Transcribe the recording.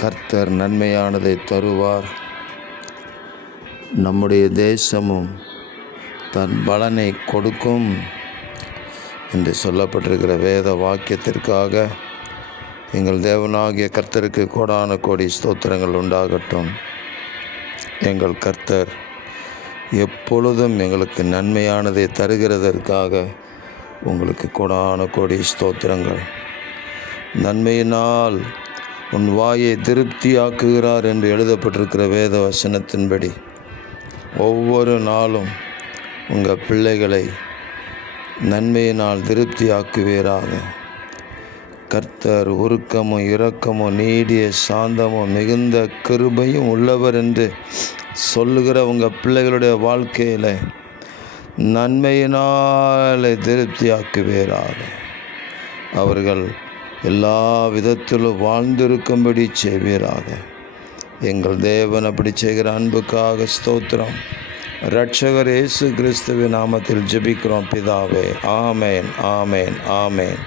கர்த்தர் நன்மையானதை தருவார். நம்முடைய தேசமும் தன் பலனை கொடுக்கும் என்று சொல்லப்பட்டிருக்கிற வேத வாக்கியத்திற்காக எங்கள் தேவனாகிய கர்த்தருக்கு கோடான கோடி ஸ்தோத்திரங்கள் உண்டாகட்டும். எங்கள் கர்த்தர் எப்பொழுதும் எங்களுக்கு நன்மையானதை தருகிறதற்காக உங்களுக்கு கோடான கோடி ஸ்தோத்திரங்கள். நன்மையினால் உன் வாயை திருப்தியாக்குகிறார் என்று எழுதப்பட்டிருக்கிற வேத வசனத்தின்படி ஒவ்வொரு நாளும் உங்கள் பிள்ளைகளை நன்மையினால் திருப்தியாக்குவீராக. கர்த்தர் உருக்கமும் இரக்கமும் நீடிய சாந்தமும் மிகுந்த கிருபையும் உள்ளவர் என்று சொல்லுகிற உங்கள் பிள்ளைகளுடைய வாழ்க்கையில் நன்மையினாலே திருப்தியாக்குவீராக. அவர்கள் எல்லா விதத்திலும் வாழ்ந்திருக்கும்படி செய்வீராக. எங்கள் தேவன் அப்படி செய்கிற அன்புக்காக ஸ்தோத்திரம். இரட்சகர் இயேசு கிறிஸ்துவின் நாமத்தில் ஜெபிக்கிறோம் பிதாவே. ஆமேன், ஆமேன், ஆமேன்.